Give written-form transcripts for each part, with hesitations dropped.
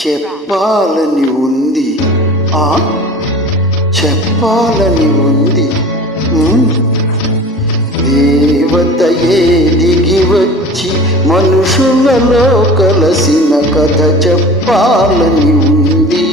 చెప్పాలని ఉంది, ఆ చెప్పాలని ఉంది. దేవతయే దిగి వచ్చి మనుషులలో కలసిన కథ చెప్పాలని ఉంది.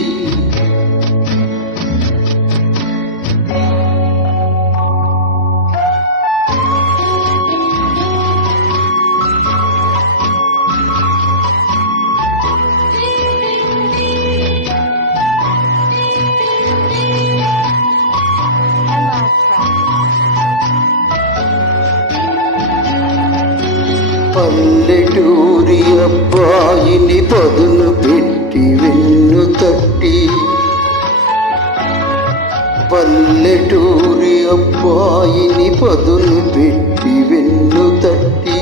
పల్లెటూరి అబ్బాయిని పదును పెట్టి వెన్ను తట్టి, పల్లెటూరి అబ్బాయిని పదును పెట్టి వెన్ను తట్టి,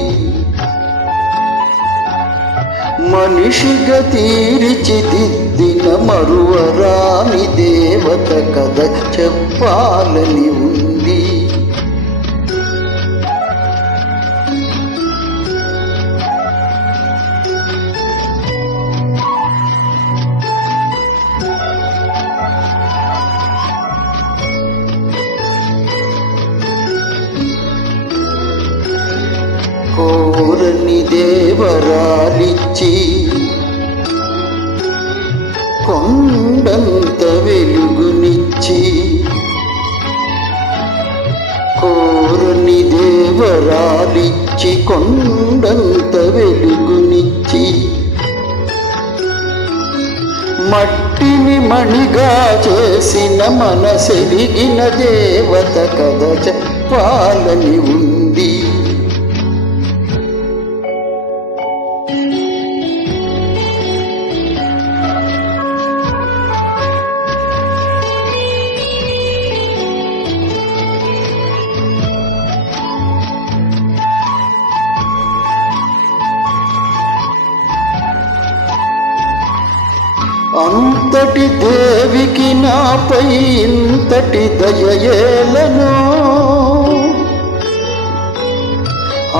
మనిషిగా తీర్చిదిద్దిన మరువరాని దేవత కథ చెప్పాలని ఉంది. కోరని దేవరాలిచ్చి కొండంత వెలుగునిచ్చి, కోరని దేవరాలిచ్చి కొండంత వెలుగునిచ్చి, మట్టిని మణిగా చేసిన మనసెరిగిన దేవత కథ చెప్పాలని ఉంది. అంతటి దేవికి నాపై ఇంతటి దయయేలను,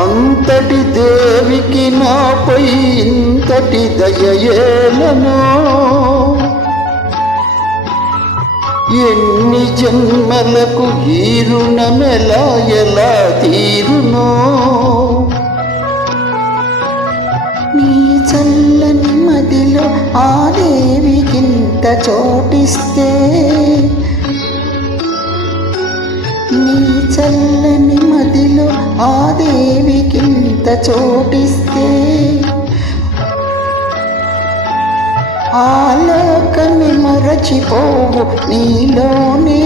అంతటి దేవికి నాపై ఇంతటి దయయేలను. ఎన్ని జన్మలకు ఈ రుణమెలా ఎలా తీరునో, నీ చల్లని మదిలో ఆ దేవికింత చోటిస్తే, నీ చల్లని మదిలో ఆ దేవికింత చోటిస్తే, ఆ లోకని మరచిపోవు నీలోనే